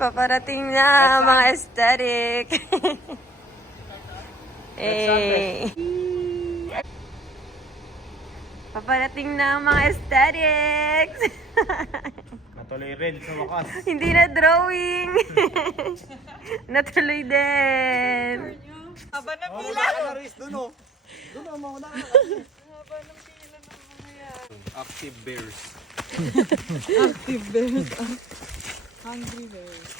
Paparating na mga aesthetic. Eh. Paparating na mga aesthetics. Natuloy rin sa wakas. Hindi na drawing. Natuloy din. Haba na pila. Doon o. Doon o, mauna ka. Haba ng pila ng mga yan. Active bears. Active bears. Hungry bears.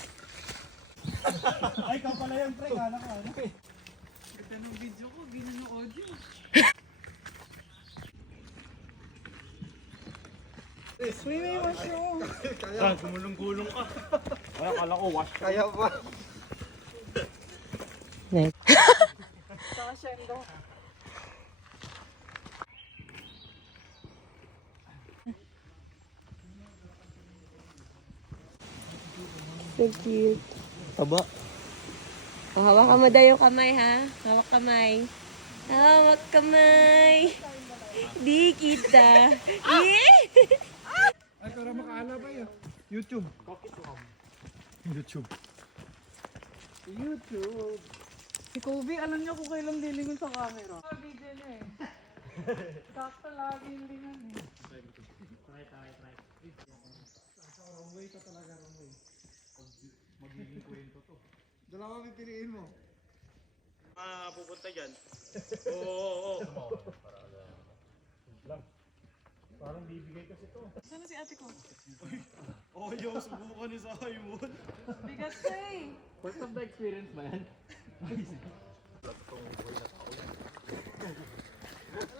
Ay, ka pala yan, pre. Kala ka. Ito ng video ko, ginano audio. Swimming mushroom. Kaya, gumulong-gulong ka. Kaya, kala ko wash. Kaya ba? Nice. Saka Shendo. So cute. Taba. Oh, hawakan mo daw yung kamay, ha? Hawak kamay. Hawak kamay. Di kita. Ay, para makaala ba yun? YouTube. YouTube. YouTube. Si Kobe, alam niya kung kailan lilingon sa camera. Video niya eh. Sakto lagi yung lingon eh. Runway ka talaga, runway. Magiging kwento to. Dalawa pipiliin mo. Pupunta dyan. Oo. Parang bibigay kasi to. Sana si ate ko? Oh, yo, subukan ni sa Simon. Bigat ka eh. First of the experience ba yan?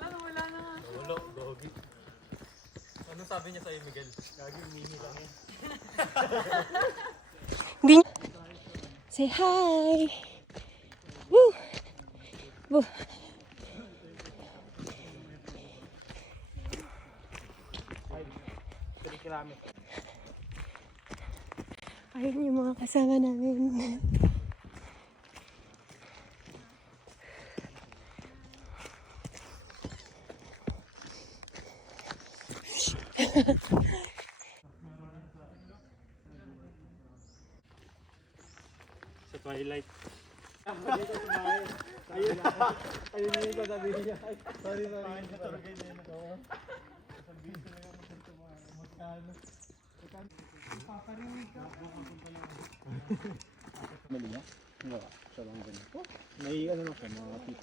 Wala na nga. Wala, doggy. Ano sabi niya sa'yo, Miguel? Lagi mimi lang yan. Hindi. Say hi. Woo. Woo. Ayun yung mga kasama namin. Sa twilight. Ayun na yung sasabihin niya. Sorry.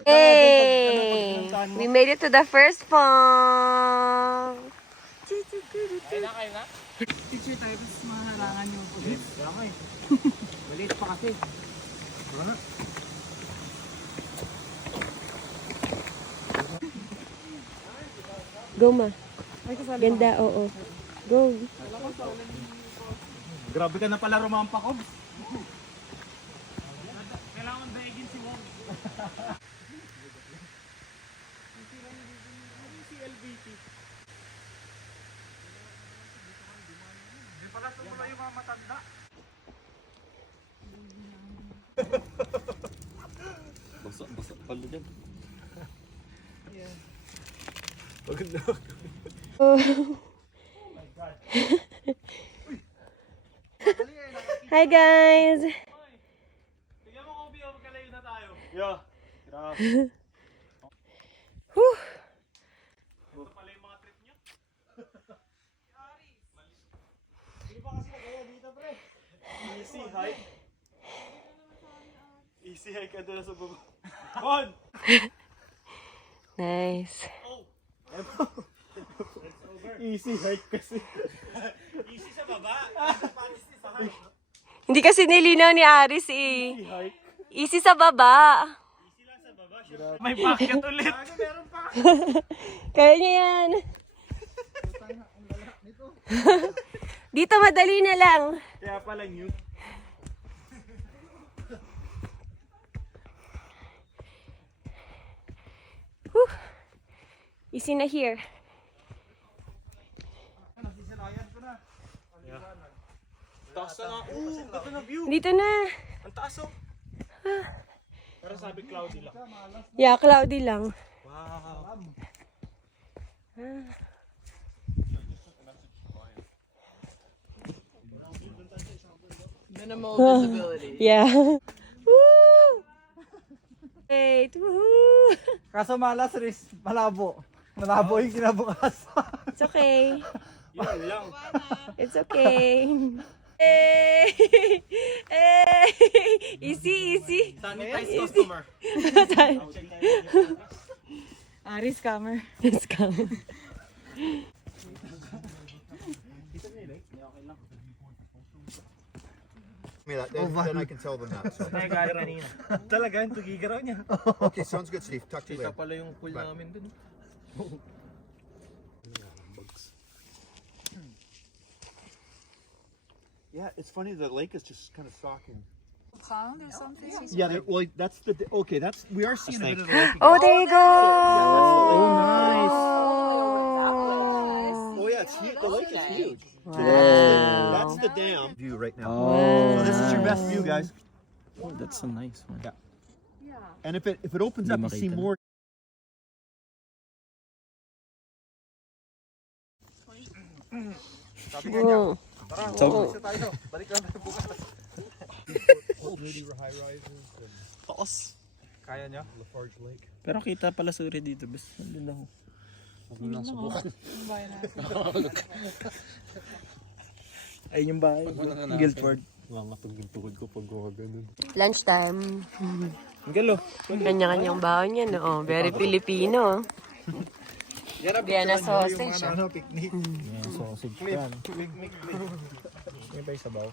Hey! We made it to the first pond. Picture tayo, tapos maharangan yung ulit. Maliit pa kasi. Go, ma. Ay, kasali Ganda, oo. Go. Grabe ka na pala rumampa ko. Kailangan baigin si Wong. Si LVP. Di pala tumula yung mga matanda. Basa pala dyan. Yeah. Maganda. Hi, guys. Tignan mo kung biyo, magkalayo na tayo. Yeah. Grabe. Whew. Ito pala yung mga trip niyo. Hindi pa kasi kaya dito, pre. Easy hike. Easy hike ka doon sa baba. On! Nice. Easy hike kasi. Easy sa baba. Sa hike. Hindi kasi nilinaw ni Aris eh. Easy hike. Easy sa baba. Easy lang sa baba. May bucket ulit. Meron pa. Kaya niya yan. Dito madali na lang. Kaya pala new. Whew. Easy na here. Nasisinayan ko na. Taas na nga. Ganda na view. Dito na. Ang taas oh. Pero sabi cloudy lang. Yeah, cloudy lang. Wow. Minimal visibility. Yeah. Woo! Wait, woohoo! Kaso malas, Riz, malabo. Malabo yung kinabukasan. It's okay. Yun lang. It's okay. Hey! Hey! Easy, easy. Sanitize customer. Aris scammer. Let's go. Me that, then I can tell them that. So. Nagagaya kanina. Talaga, yung tugigaraw niya. Okay, sounds good, Steve. Talk to you later. Pala yung pool namin dun. Yeah, it's funny. The lake is just kind of stalking. Pound or something? Yeah, well, that's the okay. That's we are seeing a bit of the lake. Oh, there you go! Oh yeah, it's huge. The lake is huge. Wow. That's the dam view right now. Wow. So this is your best view, guys. Oh, that's a nice one. Yeah. And if it opens up, you see more. Oh. Old high rises and Taos. Kaya niya, Lafarge Lake. Pero kita pala suri dito. Basta nandun ako. Ayun yung bahay. Guildford. Nakakatugod ko pag ganun. Lunchtime. Ang galo. Kanya-kanyang baon yan. Oh. Very Filipino. Vienna sausage. Picnic. Yan, sausage yan. May ba yung sabaw?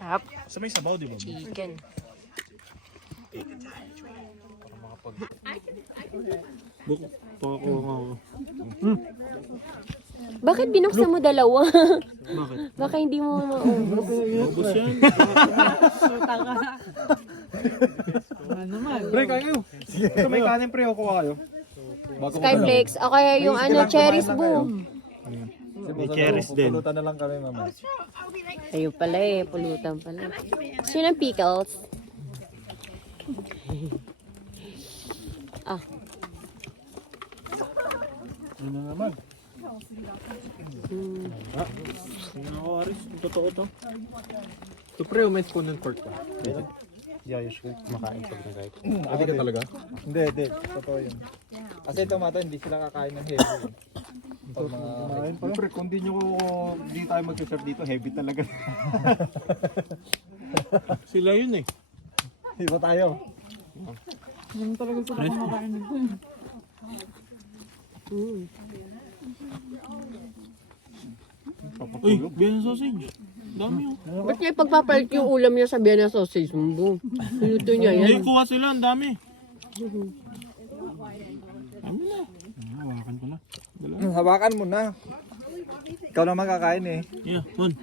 Tap. Sa may sabaw, di ba? Chicken. Buko. Pakakuha nga ako. Bakit binuksan mo dalawa? Bakit? Baka hindi mo maubos. Ubus yan. Ano naman? Pre, kayo. Ito may kanin, pre. O kuha kayo. Skyflakes. O kaya yung cherries boom. May cherries din. Pulutan na lang kami, mama. Ayun pala eh. Pulutan pala. Sino ang pickles? Ah. Ano naman? Tingnan ako, Aris. Totoo to. So, pre, may spoon and fork pa. Yeah, you should makain pag nag-like. Hindi ka talaga? Hindi. Totoo yun. Kasi ito mata, hindi sila kakain ng heavy. Pag mga... Pre, kung di tayo mag-serve dito, heavy talaga. Sila yun eh. Iba tayo. Ano talaga sila kumakain nito? Uy, Vienna sausage. Dami yun. Ba't niya ipagpapalit yung ulam niya sa Vienna sausage mo? Luto niya Hindi, yan. kuha sila. Ang dami. Dami na. Hawakan ko na. Hawakan mo na. Ikaw na makakain eh. Yeah, one.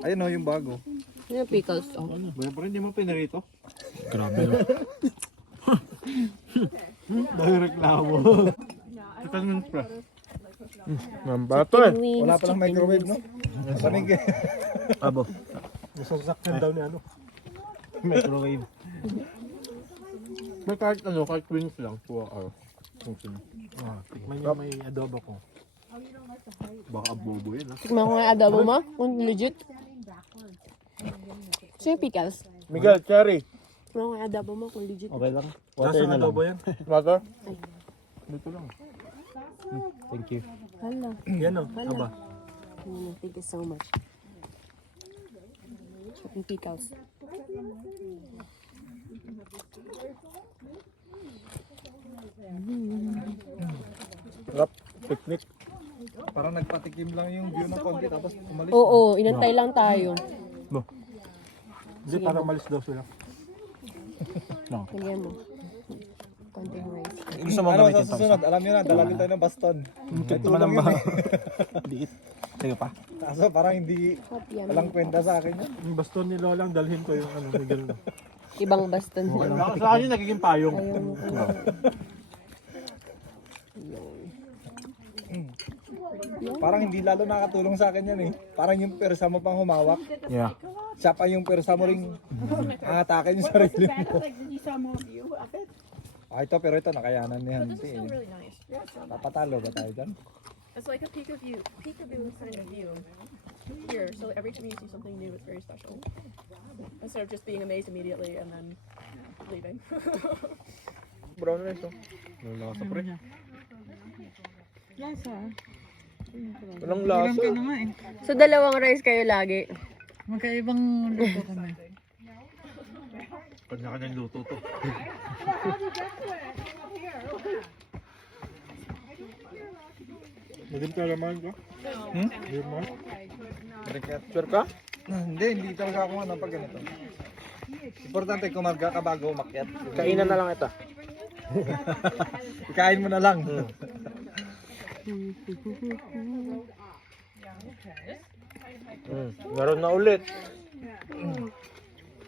Ayun o, yung bago. Yung pickles. Oh. Pero hindi mo pinarito. Grabe no. Dahil reklamo. Ito naman, pre. Mambato Chicken wings, Wala palang chicken microwave, wings. no? Panig eh. Abo. Nasasaktan daw ni ano. Microwave. May kahit ano, kahit wings lang. Kuha ka. May adobo ko. Baka bobo yan, ha? Tikman ko nga adobo mo. Kung legit. So yung pickles. Miguel, cherry. Tikman ko nga adobo mo kung legit. Okay lang. Nasa adobo yan. Water? Dito lang. Thank you. Hala. Yan o. Aba. Thank you so much. Yung pickles. Rap. Picnic. Parang nagpatikim lang yung view ng konti tapos umalis. Oo, inantay lang tayo. Hindi, para malis daw sila. Lagyan mo. Konting rice. Gusto mo Ano gamitin sa susunod? Alam nyo na, dalalin tayo ng baston. May naman tulong ang yun bahay. eh. Liit. Sige pa. Kaso parang hindi Hot yummy. walang kwenta sa akin yun. Yung baston ni Lolang, dalhin ko yung ano, Miguel. Ibang baston. Sa akin yung nagiging payong. Ayaw mo ko. Parang hindi lalo nakatulong sa akin yan eh. Parang yung persa mo pang humawak. Yeah. Siya pa yung persa mo ring aatakin yung sarili mo. Ito, pero ito nakayanan ni Hanti eh. Papatalo ba tayo dyan? It's like a peekaboo kind of view here. So every time you see something new, it's very special. Instead of just being amazed immediately and then leaving. Brown rice, oh. Walang lasa, pre. Lasa. Walang lasa. Ka na nga eh. So, dalawang rice kayo lagi. Magkaibang luto kami. Kanya-kanyang luto to. Maging kalaman ka? Hindi mo? Sure ka? Hindi talaga ako ano pag ganito. Importante kumarga ka bago umakyat. Kainan na lang ito. Ikain mo na lang. Meron na ulit.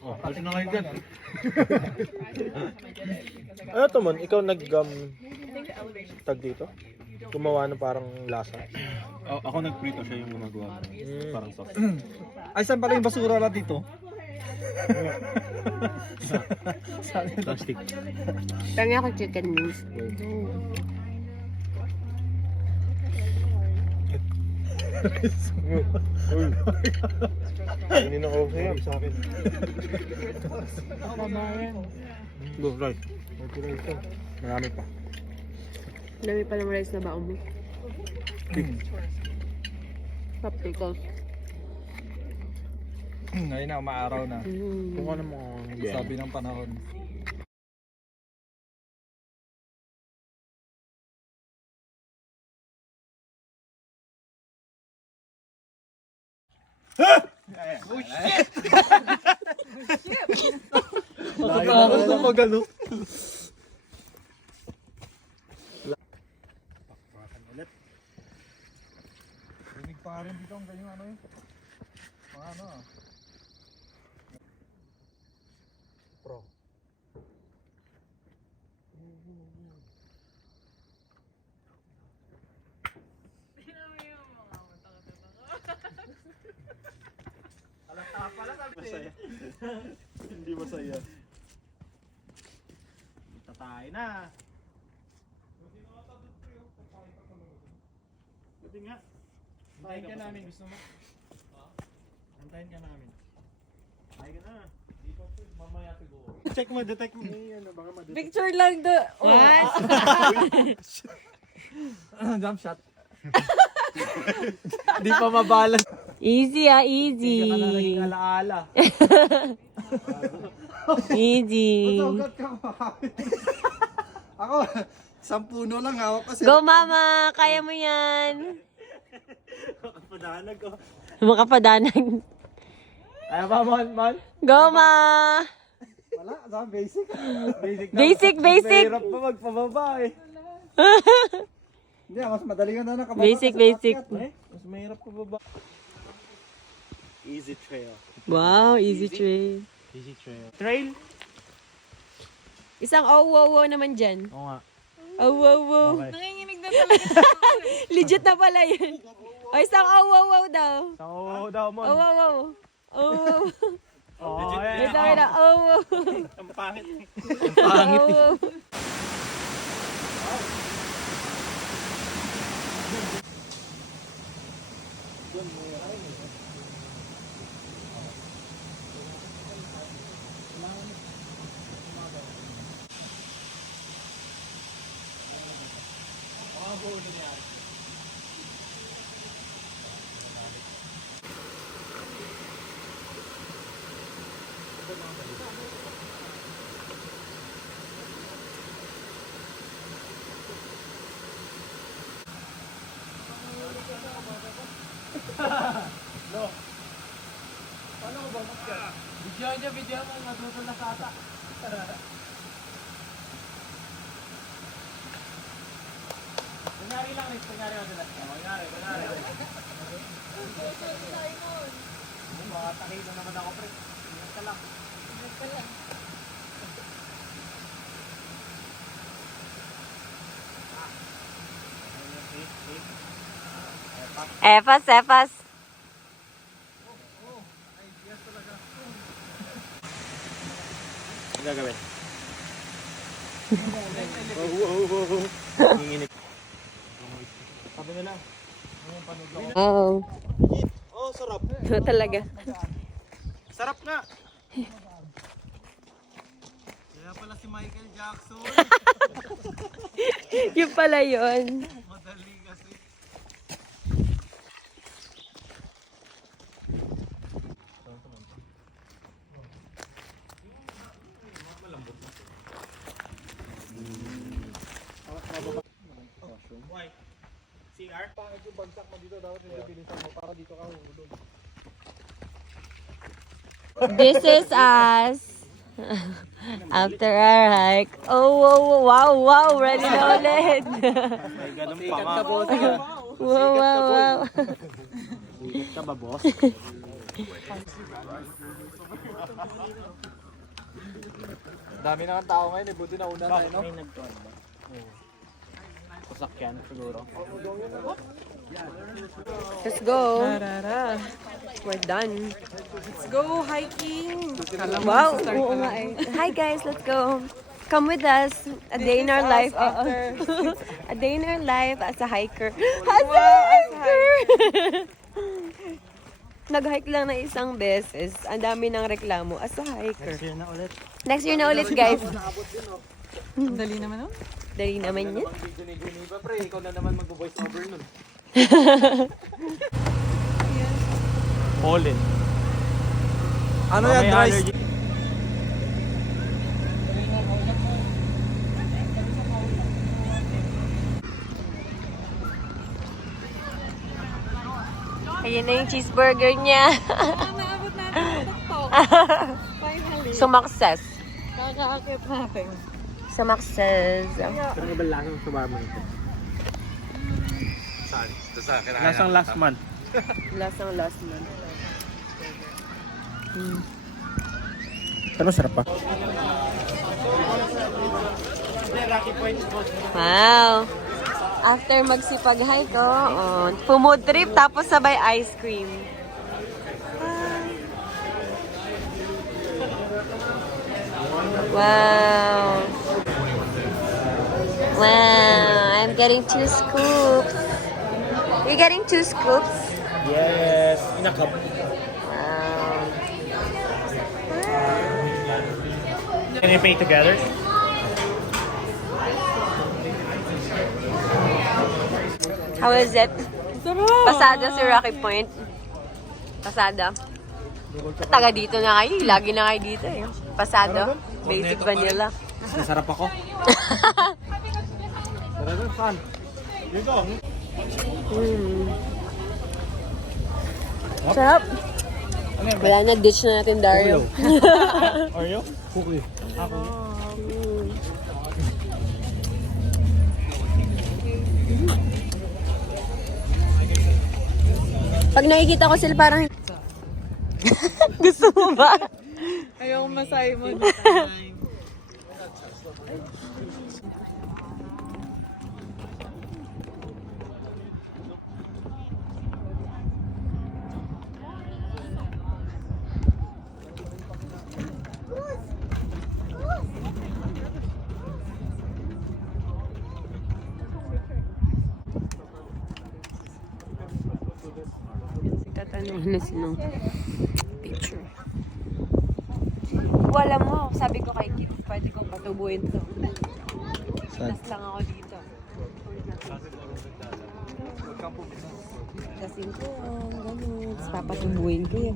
Oh, alis na kayo dyan. Ano to man? Ikaw tag dito? Gumawa ng parang lasa. Ako nagprito, siya yung gumagawa. Parang sauce. Ay, saan pala yung basura na dito? Plastic. Tangi ako chicken wings. Hindi na okay yan sa akin. Go, right. Marami pa. Dami pa ng rice na baon mo. Popsicles. Ngayon na, umaaraw na. Mm. ano mo, sabi ng panahon. Nakakos na magano. Rinig pa rin dito ang ganyan ano yun. Mga ano ah. Pro. Masaya. Hindi masaya. Tatay na. Pwede nga. Antayin ka namin. Gusto mo? Antayin ka namin. Ay ka na. Dito po. Mamaya siguro. Check mo. Detect mo. Ano, baka ma-detect. Picture lang the... What? Jump shot. Di pa mabalas. Easy easy. Hindi ka na naging alaala. Easy. Sugat ka makakapit. Ako, 10 lang hawak kasi. Go mama, kaya mo yan. Padahanag ko. Makapadanag. Kaya ba, man? Go ma. Wala, sa basic. Basic na. Basic. Mahirap pa magpababa eh. Hindi, mas madali ka na nakababa. Basic. Mas mahirap pababa. Easy trail. Wow, easy tray. Easy trail. Trail? Isang wow naman dyan. Oo nga. Wow. Okay. Nanginginig na talaga. Legit na pala yun. O isang wow daw. Oo daw mo. Wow. Oh. Oo, Wait lang. Oh. Ang pangit. Oh. Video mo, madudulas ata. Kunyari lang, kunyari madulas. Kunyari. Mga takilo naman ako, pre. Ingat ka lang. Efas. Ang gagawin? Nanginginig. Sabi nila. Oh. Oh, sarap. Ito talaga. Sarap nga. Kaya pala si Michael Jackson. Yun pala yun. Madali kasi. Why? CR? Pangit yung bagsak mo dito, dapat medyo bilisan mo para dito ka hulog. This is us. After our hike. Oh, wow. Ready na ulit. May ganun pa nga. wow. Sikat ka ba, boss? Dami na ng tao ngayon, buti na una tayo, no? May nagtuan ba? Pasakyan siguro. Let's go. Tarara. We're done. Let's go hiking. Wow. Oo nga eh. Hi guys, let's go. Come with us. A day in our life. A day in our life as a hiker. As a hiker! Nag-hike lang na isang beses. Ang dami ng reklamo as a hiker. Next year na ulit. Next year na ulit, guys. Dali naman, oh. Dali naman yun. Guni-guni ba, pre? Ikaw na naman mag-voice over nun. Pollen. Ano yan, dry? Ayan na yung cheeseburger niya. Naabot natin ito. Finally. Sumakses. Kakaakit natin. Sumakses. Pero ba lasang sumama nito? Lasang last month. Lasang last month. Pero masarap pa. Wow. After magsipag-hike, food trip, tapos sabay ice cream. Wow. Wow. I'm getting 2 scoops. You're getting 2 scoops? Yes. In a cup. Wow. Can you pay together? How is it? Sarap. Pasada si Rocky Point. Pasada. Taga dito na kayo. Lagi na kayo dito eh. Pasada. Basic vanilla. Masarap ako. Sarap saan? Dito. Sarap. Wala na, ditch na natin Dario. Oreo? Cookie. Ako. Pag nakikita ko sila parang... Gusto mo ba? Ayaw masay mo. Tatanungin na sinong picture. Wala mo, sabi ko kay Kit, pwede kong patubuin to. Last lang ako dito. Kasing ko, ganun. Tapos papatubuin ko yan.